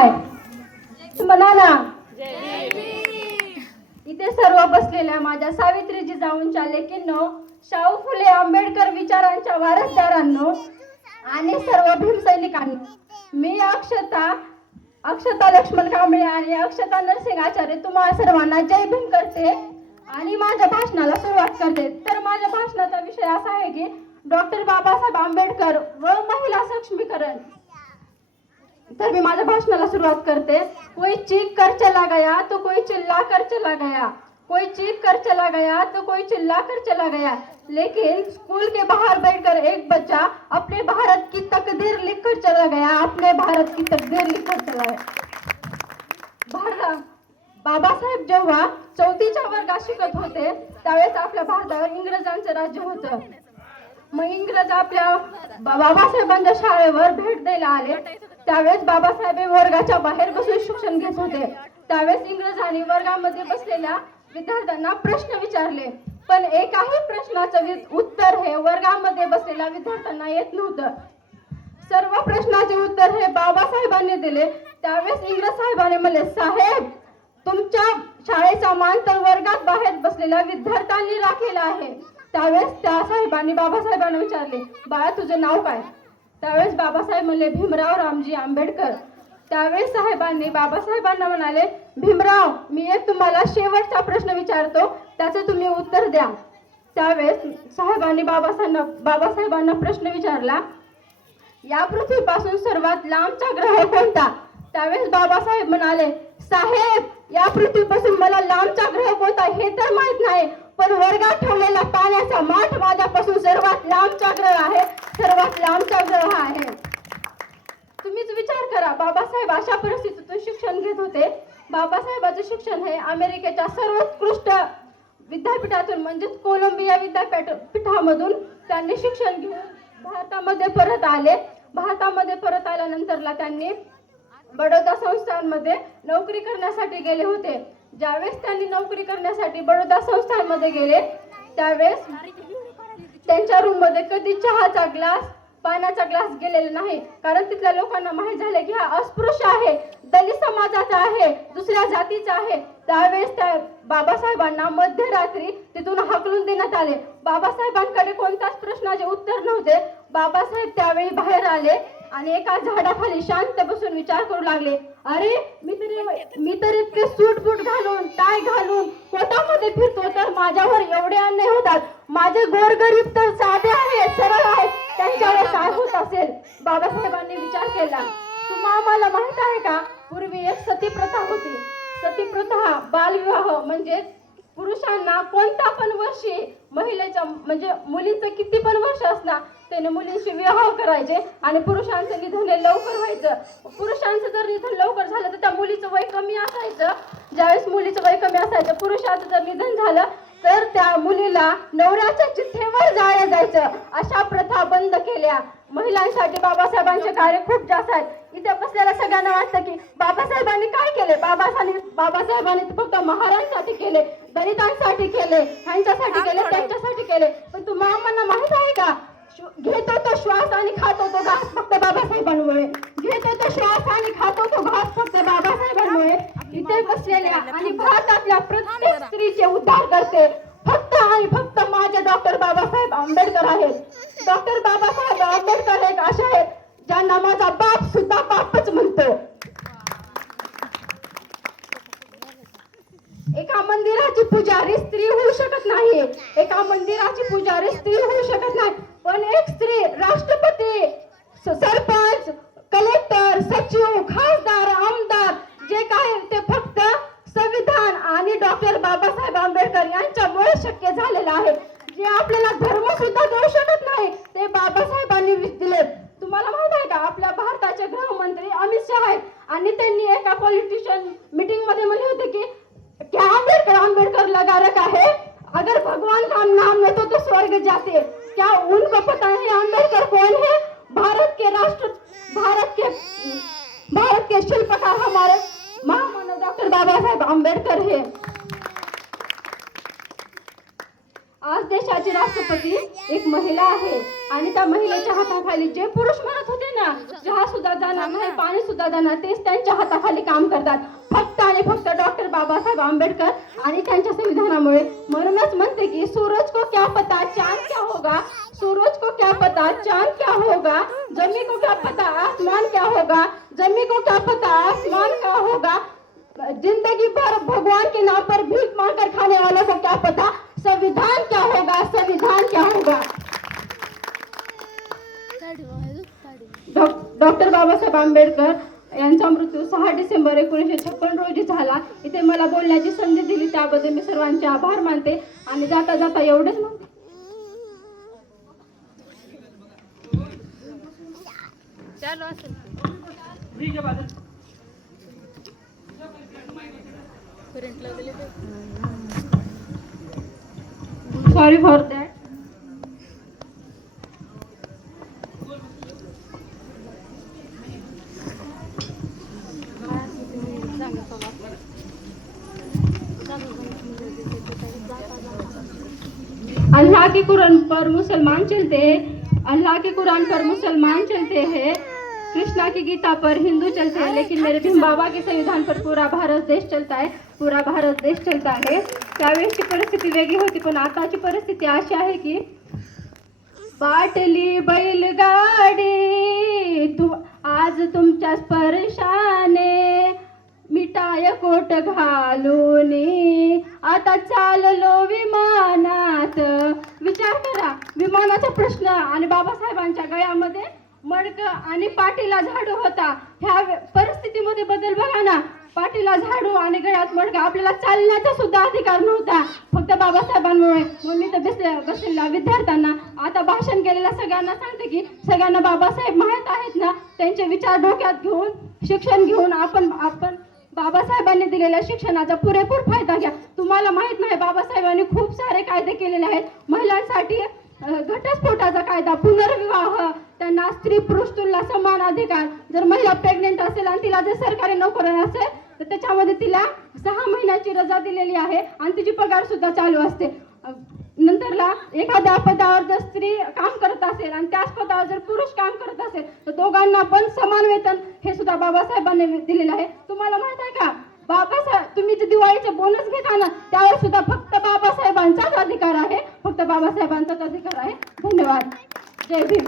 काय? म्हणा ना. इथे सर्व बसलेल्या माझ्या सावित्री जिजाऊंच्या लेकींनो, शाहू फुले आंबेडकर विचारांच्या वारसदारांनो आणि सर्व भीमसैनिकांनो, मी अक्षता लक्ष्मण कांबळे आणि अक्षता नरसिंग आचार्य तुम्हा सर्वांना जय भीम करते आणि माझ्या भाषणाला सुरुवात करते. तर माझ्या भाषणाचा विषय असा आहे की डॉक्टर बाबासाहेब आंबेडकर व महिला सक्षमीकरण. तर मी माझ्या भाषणाला सुरुवात करते. कोई चीख कर चला गया तो कोई चिल्ला कर चला गया, कोई चीख कर चला गया तो कोई चिल्ला कर चला गया, लेकिन स्कूल के बाहर बैठकर एक बच्चा अपने भारत की तकदीर लिखकर चला गया, अपने भारत की तकदीर लिखकर चला गया. बाबासाहेब जेव्हा 4थीच्या वर्गात शिकत होते त्यावेळेस आपल्या भारतावर इंग्रजांचं राज्य होतं. मग इंग्रज आपल्या बाबासाहेबांच्या शाळेवर भेट द्यायला आले. त्यावेळेस बाबासाहेब वर्गाच्या बाहेर बसून शिक्षण घेत होते. त्यावेळेस इंग्रजांनी वर्गामध्ये बसलेल्या विद्यार्थ्यांना प्रश्न विचारले, पण एकाही प्रश्नाचं उत्तर हे वर्गामध्ये बसलेल्या विद्यार्थ्यांना येत नव्हतं. सर्व प्रश्नाचे उत्तर हे बाबासाहेबांनी दिले. त्यावेळेस इंग्रज साहेबांनी म्हणले, साहेब तुमच्या शाळेचा मान तर वर्गात बाहेर बसलेल्या विद्यार्थ्यांनी राखलेला आहे. त्यावेळेस त्या साहेबांनी बाबासाहेबांना विचारले, बाळा तुझं नाव काय? त्यावेळेस बाबासाहेब म्हणले, भीमराव रामजी आंबेडकर. त्यावेळेस साहेबांनी बाबासाहेबांना म्हणाले, भीमराव मी एक तुम्हाला शेवटचा प्रश्न विचारतो, त्याचं तुम्ही उत्तर द्या. त्यावेळेस साहेबांनी बाबासाहेबांना प्रश्न विचारला, या पृथ्वीपासून सर्वात लांबचा ग्रह कोणता? त्यावेळेस बाबासाहेब म्हणाले, साहेब या पृथ्वीपासून मला लांबचा ग्रह कोणता हे तर माहित नाही, पण वर्गात ठेवलेला पाण्याचा माठ माझ्यापासून सर्वात लांबचा ग्रह आहे, सर्वात लांबचा ग्रह आहे. तुम्हीच विचार करा, बाबासाहेब अशा परिस्थितीतून शिक्षण घेत होते. बाबासाहेबांचे शिक्षण हे अमेरिकेच्या सर्वोत्कृष्ट विद्यापीठातून म्हणजेच कोलंबिया विद्यापीठामधून त्यांनी शिक्षण घेऊन भारतामध्ये परत आले. भारतामध्ये परत आल्यानंतरला त्यांनी बडोदा संस्थानमध्ये नोकरी करण्यासाठी गेले होते. ज्यावेळेस त्यांनी नोकरी करण्यासाठी बडोदा संस्थानमध्ये गेले त्यावेळेस त्यांच्या रूम मध्ये कधी चहाचा ग्लास पाण्याचा ग्लास गेलेला नाही, कारण तिथल्या लोकांना माहीत झाले की हा अस्पृश्य आहे, दलित समाजाचा आहे, दुसऱ्या जातीचा आहे. त्यावेळेस त्या बाबासाहेबांना मध्यरात्री तिथून हाकलून देण्यात आले. बाबासाहेबांकडे कोणत्याच प्रश्नाचे उत्तर नव्हते. बाबासाहेब त्यावेळी बाहेर आले आणि एका झाडाखाली शांत बसून विचार करू लागले, अरे मी तर इतके सूट बूट घालून टाय घालून कोटामध्ये फिरतो तर माझ्यावर एवढे अन्याय होतात. माझे गोरगरीब तर साधे आहे, सरळ आहे, त्यांच्यावर काय होत असेल? बाबासाहेबांनी विचार केला. आम्हाला माहित आहे का, पूर्वी एक सती प्रथा होती. सती प्रथा बालविवाह म्हणजे पुरुषांना कोणता पण वर्षी महिलेच्या म्हणजे मुलीचं किती पण वर्ष असणार त्याने मुलींशी विवाह करायचे आणि पुरुषांचं निधन हे लवकर व्हायचं. पुरुषांचं जर निधन लवकर झालं तर त्या मुलीचं वय कमी असायचं. ज्यावेळेस मुलीचं वय कमी असायचं, पुरुषाचं जर निधन झालं तर त्या मुलीला नवऱ्याच्या चिठ्ठीवर जाळलं जायचं. अशा प्रथा बंद केल्या. महिलांसाठी बाबासाहेबांचे कार्य खूप जास्त आहेत. इथे बसलेल्या सगळ्यांना वाटतं की बाबासाहेबांनी काय केले? बाबासाहेबांनी फक्त महाराजांसाठी केले, दलितांसाठी केले, ह्यांच्यासाठी केले, त्यांच्यासाठी केले. पण तुम्हाला माहित आहे का, घेतो तो श्वास आणि खातो तो घास फक्त बाबासाहेबांमुळे. घेतो तो श्वास आणि खातो तो घास फक्त बाबासाहेबांमुळे. इथे बसलेल्या आणि भारतातल्या प्रत्येक स्त्रीचे उद्धार करते फक्त आणि फक्त माझे डॉक्टर बाबासाहेब आंबेडकर आहेत. डॉक्टर बाबासाहेब आंबेडकर एक असे आहेत ज्यांना माझा बाप सुद्धा बापच म्हणतो. एका मंदिराची पुजारी स्त्री होऊ शकत नाही, एका मंदिराची पुजारी स्त्री होऊ शकत नाही, पण एक स्त्री राष्ट्रपती, सरपंच, कलेक्टर, सचिव, खासदार, आमदार जे काय ते फक्त संविधान आणि डॉक्टर बाबासाहेब आंबेडकर यांच्यामुळे शक्य झालेलं आहे. जे आपल्याला धर्म सुद्धा देऊ शकत नाही ते बाबासाहेबांनी दिले. तुम्हाला माहित आहे का, आपल्या भारताचे गृहमंत्री अमित शहा आहेत आणि त्यांनी एका पॉलिटिशियन मीटिंग मध्ये म्हणले होते की क्या आंबेडकर लगा रखा है, अगर भगवान का नाम लेते तो स्वर्ग जाते. क्या उनको पता है आंबेडकर कौन है? भारत के शिल्पकार हमारे महामानव डॉक्टर बाबासाहेब आंबेडकर है. देशाची राष्ट्रपती एक महिला आहे आणि त्या महिलेच्या हाताखाली जे पुरुष म्हणत होते ना चहा सुद्धा जाणार नाही, पाणी सुद्धा जाणार, तेच त्यांच्या हाताखाली काम करतात, फक्त आणि फक्त डॉक्टर बाबासाहेब आंबेडकर आणि त्यांच्या संविधानामुळे. म्हणूनच म्हणते की सूरज को क्या पता चांद क्या होगा, सूरज को क्या पता चांद क्या होगा, जमी को क्या पता आसमान क्या होगा, जमी को क्या पता आसमान क्या होगा, जिंदगी भर भगवान के नाम पर भीख मांगकर खाने वालों को क्या पता संविधान क्या होगा, संविधान क्या होगा. डॉक्टर बाबासाहेब आंबेडकर यांचा मृत्यू 6 डिसेंबर 1956 रोजी झाला. इथे मला बोलण्याची संधी दिली त्याबद्दल मी सर्वांचे आभार मानते आणि जाता जाता एवढेच म्हणते. Sorry for that. अल्लाह के कुरान पर मुसलमान चलते हैं, अल्लाह के कुरान पर मुसलमान चलते हैं, कृष्णा की गीता पर हिंदू चलते हैं, लेकिन मेरे भीम बाबा के संविधान पर पूरा भारत देश चलता है, पूरा भारत देश चलता है. त्यावेळेसची परिस्थिती वेगळी होती, पण आताची परिस्थिती अशी आहे की बाटली बैलगाडी आज तुमच्या स्पर्शाने मिठाय कोट घालून आता चाललो विमानात. विचार करा, विमानाचा प्रश्न आणि बाबासाहेबांच्या गळ्यामध्ये मडक आणि पाठीला झाडू होता. ह्या परिस्थितीमध्ये बदल बघा ना, पाठीला झाडू आणि गळ्यात मडक. आपल्याला चालण्याचा सुद्धा अधिकार नव्हता, फक्त बाबासाहेबांमुळे. म्हणून मी तर बसलेल्या विद्यार्थ्यांना आता भाषण केलेल्या सगळ्यांना सांगते की सगळ्यांना बाबासाहेब माहीत आहेत ना, त्यांचे विचार डोक्यात घेऊन शिक्षण घेऊन आपण बाबासाहेबांनी दिलेल्या शिक्षणाचा पुरेपूर फायदा घ्या. तुम्हाला माहित नाही, बाबासाहेबांनी खूप सारे कायदे केलेले आहेत. महिलांसाठी घटस्फोटाचा कायदा, पुनर्विवाह, त्यांना स्त्री पुरुष तुलना समान अधिकार. जर महिला प्रेग्नेंट असेल आणि तिला जर सरकारी नोकरी असेल तर त्याच्यामध्ये तिला 6 महिन्याची रजा दिलेली आहे आणि तिची पगार सुद्धा चालू असते. नंतरला एखाद्या पदावर जर स्त्री काम करत असेल आणि त्याच पदावर जर पुरुष काम करत असेल तर दोघांना पण समान वेतन हे सुद्धा बाबासाहेबांनी दिलेलं आहे. तुम्हाला माहित आहे का, बाबासाहेब तुम्ही जे दिवाळीचे बोनस घेता ना त्यावर सुद्धा फक्त बाबासाहेबांचाच अधिकार आहे, फक्त बाबासाहेबांचाच अधिकार आहे. धन्यवाद. जय भीम.